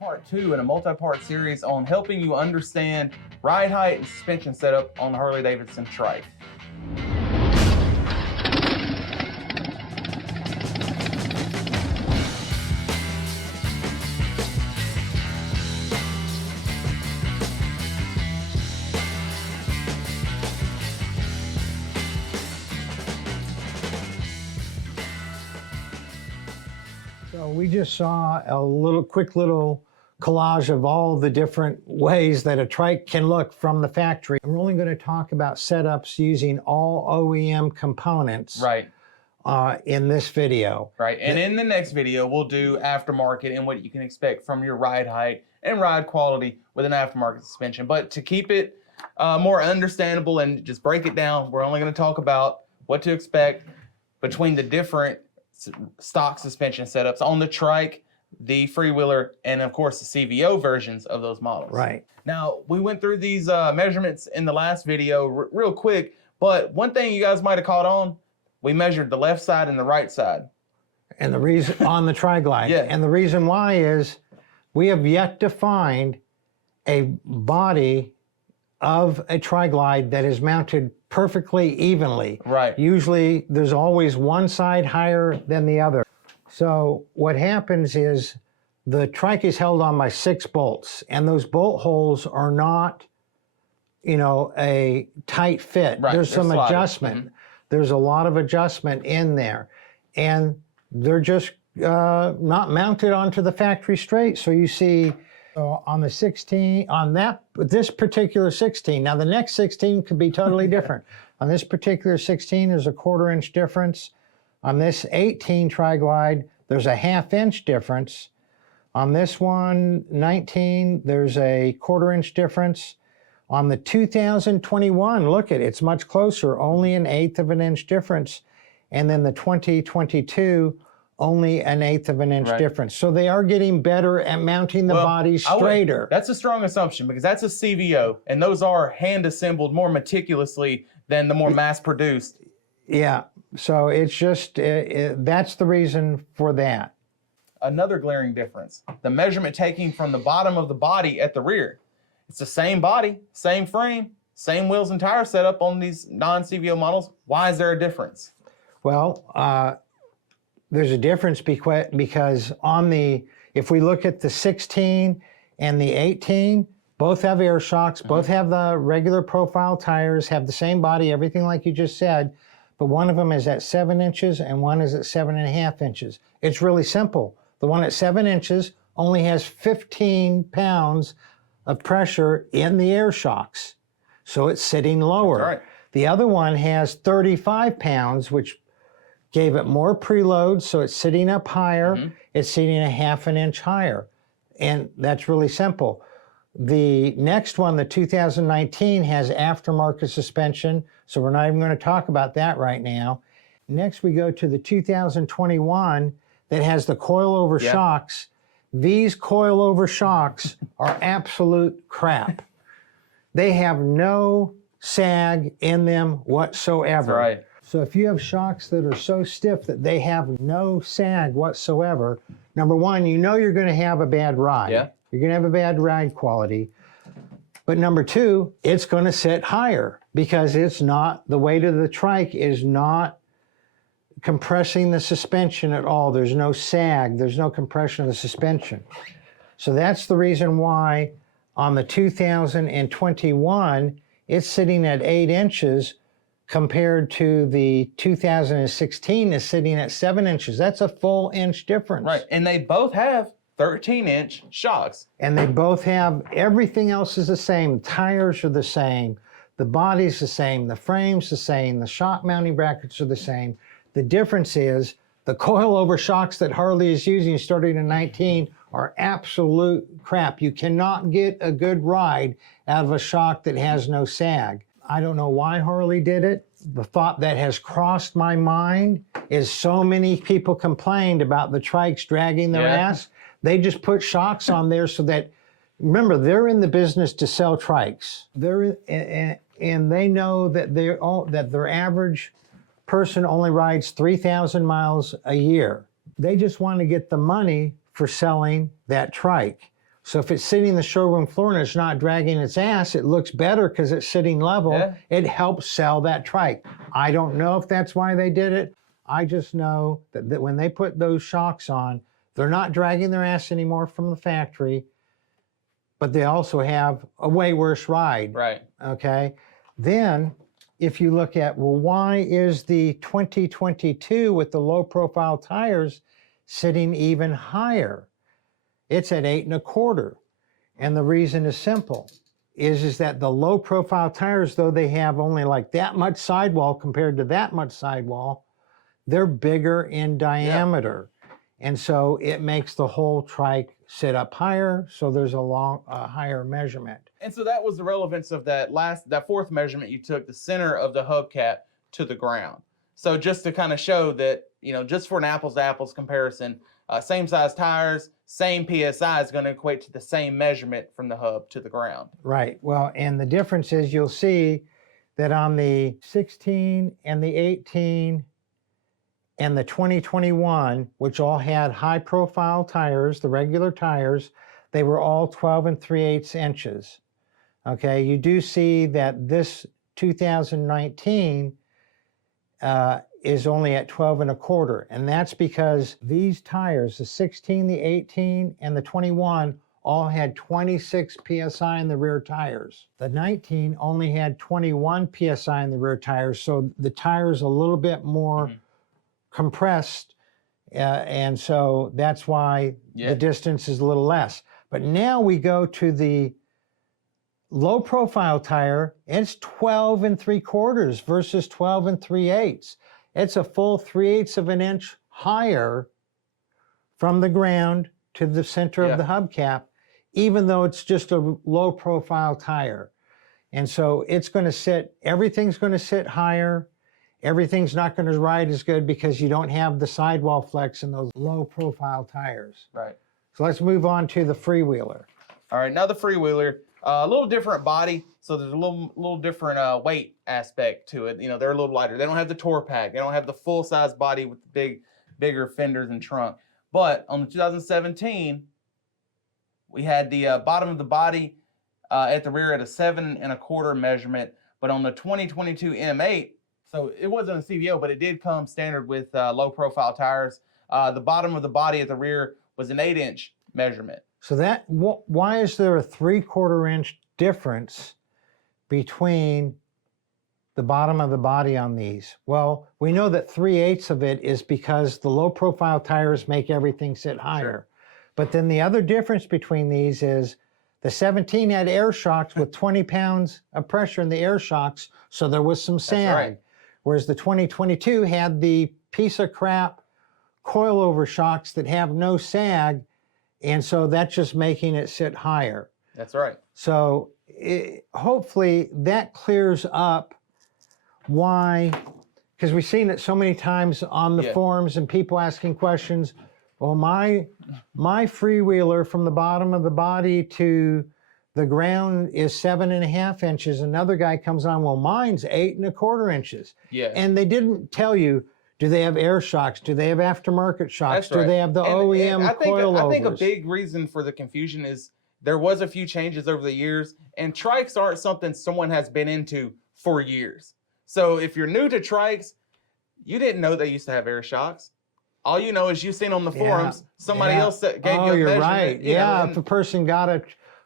Part 2 in a multi-part series on helping you understand ride height and suspension setup on the Harley-Davidson Trike. So we just saw a quick little collage of all the different ways that a trike can look from the factory. We're only going to talk about setups using all OEM components in this video. Right, and in the next video, we'll do aftermarket and what you can expect from your ride height and ride quality with an aftermarket suspension. But to keep it more understandable and just break it down, we're only going to talk about what to expect between the different stock suspension setups on the Trike, the Freewheeler, and of course the CVO versions of those models. Right. Now, we went through these measurements in the last video real quick, but one thing you guys might have caught on, we measured the left side and the right side. And the reason on the Tri-Glide. Yeah. And the reason why is we have yet to find a body of a Tri-Glide that is mounted perfectly evenly. Right. Usually there's always one side higher than the other. So what happens is the Trike is held on by 6 bolts, and those bolt holes are not, you know, a tight fit. Right. There's some slided. adjustment. Mm-hmm. There's a lot of adjustment in there, and they're just not mounted onto the factory straight. So you see on the 16, on this particular 16, now the next 16 could be totally different. On this particular 16, there's a 1/4 inch difference. On this 18 Tri-Glide, there's a 1/2 inch difference. On this one, 19, there's a 1/4 inch difference. On the 2021, look at it, it's much closer, only an 1/8 of an inch difference. And then the 2022, only an 1/8 of an inch difference. So they are getting better at mounting the body straighter. That's a strong assumption because that's a CVO, and those are hand assembled more meticulously than the more mass produced. Yeah, so it's just, that's the reason for that. Another glaring difference, the measurement taking from the bottom of the body at the rear. It's the same body, same frame, same wheels and tire setup on these non-CVO models. Why is there a difference? Well, there's a difference because if we look at the 16 and the 18, both have air shocks, both have the regular profile tires, have the same body, everything like you just said, but one of them is at 7 inches and one is at 7.5 inches. It's really simple. The one at 7 inches only has 15 pounds of pressure in the air shocks, so it's sitting lower. That's right. The other one has 35 pounds, which gave it more preload, so it's sitting up higher. Mm-hmm. It's sitting a 1/2 inch higher, and that's really simple. The next one, the 2019, has aftermarket suspension, so we're not even going to talk about that right now. Next, we go to the 2021 that has the Coilover Shocks. These Coilover Shocks are absolute crap. They have no sag in them whatsoever. That's right. So if you have shocks that are so stiff that they have no sag whatsoever, number one, you know you're going to have a bad ride. Yeah. You're going to have a bad ride quality. But number two, it's going to sit higher because it's not, the weight of the Trike is not compressing the suspension at all. There's no sag, there's no compression of the suspension. So that's the reason why on the 2021, it's sitting at 8 inches compared to the 2016 is sitting at 7 inches. That's a full inch difference. Right, and they both have 13-inch shocks. And they both have, everything else is the same. The tires are the same, the body's the same, the frame's the same, the shock mounting brackets are the same. The difference is the Coilover shocks that Harley is using starting in 19 are absolute crap. You cannot get a good ride out of a shock that has no sag. I don't know why Harley did it. The thought that has crossed my mind is so many people complained about the Trikes dragging their ass. They just put shocks on there so that, remember, they're in the business to sell Trikes. And they know that their average person only rides 3,000 miles a year. They just want to get the money for selling that Trike. So if it's sitting in the showroom floor and it's not dragging its ass, it looks better because it's sitting level. Yeah. It helps sell that trike. I don't know if that's why they did it. I just know that when they put those shocks on, they're not dragging their ass anymore from the factory, but they also have a way worse ride. Right. Okay. Then if you look at, well, why is the 2022 with the low profile tires sitting even higher? It's at 8 1/4. And the reason is simple, is that the low profile tires, though they have only like that much sidewall compared to that much sidewall, they're bigger in diameter. And so it makes the whole trike sit up higher. So there's a higher measurement. And so that was the relevance of that fourth measurement you took, the center of the hubcap to the ground. So just to kind of show that, just for an apples to apples comparison, same size tires, same PSI is going to equate to the same measurement from the hub to the ground. Right. Well, and the difference is you'll see that on the 16 and the 18 and the 2021, which all had high profile tires, the regular tires, they were all 12 3/8 inches. Okay. You do see that this 2019 is only at 12 1/4. And that's because these tires, the 16, the 18, and the 21, all had 26 PSI in the rear tires. The 19 only had 21 PSI in the rear tires. So the tire's a little bit more compressed. And so that's why the distance is a little less. But now we go to the low profile tire, it's 12 3/4 versus 12 3/8. It's a full 3/8 of an inch higher from the ground to the center of the hubcap, even though it's just a low profile tire. And so it's going to sit, everything's going to sit higher. Everything's not going to ride as good because you don't have the sidewall flex in those low profile tires. Right. So let's move on to the Freewheeler. All right, now the Freewheeler, a little different body, so there's a little different weight aspect to it. They're a little lighter. They don't have the tour pack. They don't have the full size body with the bigger fenders and trunk. But on the 2017, we had the bottom of the body at the rear at a 7 1/4 measurement. But on the 2022 M8, so it wasn't a CVO, but it did come standard with low profile tires. The bottom of the body at the rear was an 8-inch measurement. So why is there a 3/4 inch difference between the bottom of the body on these? Well, we know that 3/8 of it is because the low profile tires make everything sit higher. Sure. But then the other difference between these is the 17 had air shocks with 20 pounds of pressure in the air shocks, so there was some sag. That's right. Whereas the 2022 had the piece of crap coilover shocks that have no sag, and so that's just making it sit higher. That's right. So hopefully that clears up why, because we've seen it so many times on the forums and people asking questions. Well, my Freewheeler from the bottom of the body to the ground is 7 1/2 inches. Another guy comes on, well, mine's 8 1/4 inches. Yeah. And they didn't tell you, do they have air shocks? Do they have aftermarket shocks? That's right. Do they have the OEM coilovers? I think a big reason for the confusion is there was a few changes over the years, and trikes aren't something someone has been into for years. So if you're new to trikes, you didn't know they used to have air shocks. All you know is you've seen on the forums somebody else that gave you a measurement. Oh, you're right. If a person got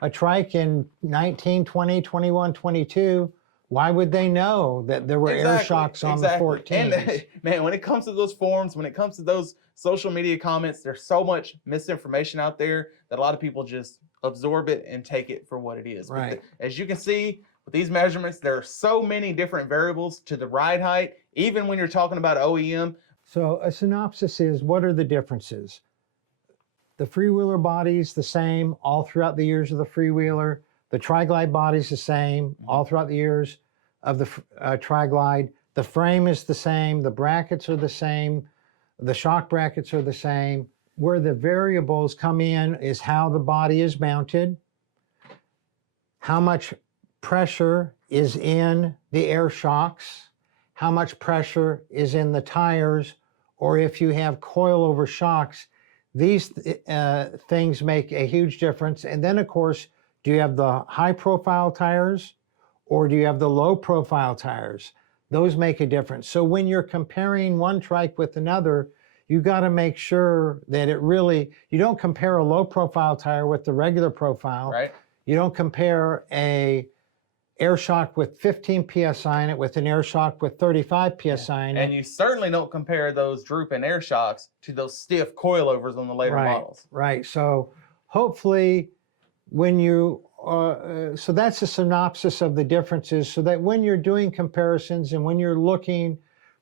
a trike in 19, 20, 21, 22, why would they know that there were air shocks on the 14s? And man, when it comes to those forums, when it comes to those social media comments, there's so much misinformation out there that a lot of people just absorb it and take it for what it is. Right. As you can see, with these measurements, there are so many different variables to the ride height, even when you're talking about OEM. So a synopsis is, what are the differences? The Freewheeler body's the same all throughout the years of the Freewheeler. The Tri-Glide body's the same all throughout the years of the Tri-Glide. The frame is the same. The brackets are the same. The shock brackets are the same. Where the variables come in is how the body is mounted, how much pressure is in the air shocks, how much pressure is in the tires, or if you have coilover shocks, These things make a huge difference. And then, of course, do you have the high profile tires or do you have the low profile tires? Those make a difference. So when you're comparing one trike with another, you got to make sure that you don't compare a low profile tire with the regular profile. Right. You don't compare a air shock with 15 PSI in it with an air shock with 35 PSI in it. And you certainly don't compare those drooping air shocks to those stiff coilovers on the later models. Right. So hopefully when you, so that's a synopsis of the differences so that when you're doing comparisons and when you're looking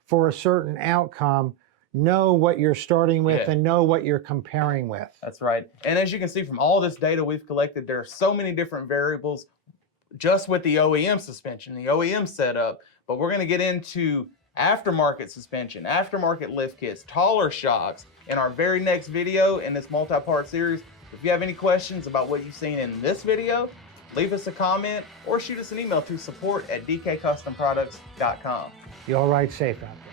for a certain outcome, know what you're starting with and know what you're comparing with. That's right. And as you can see from all this data we've collected, there are so many different variables just with the OEM suspension, the OEM setup, but we're going to get into aftermarket suspension, aftermarket lift kits, taller shocks in our very next video in this multi-part series. If you have any questions about what you've seen in this video, leave us a comment or shoot us an email to support@dkcustomproducts.com. You all ride safe out there.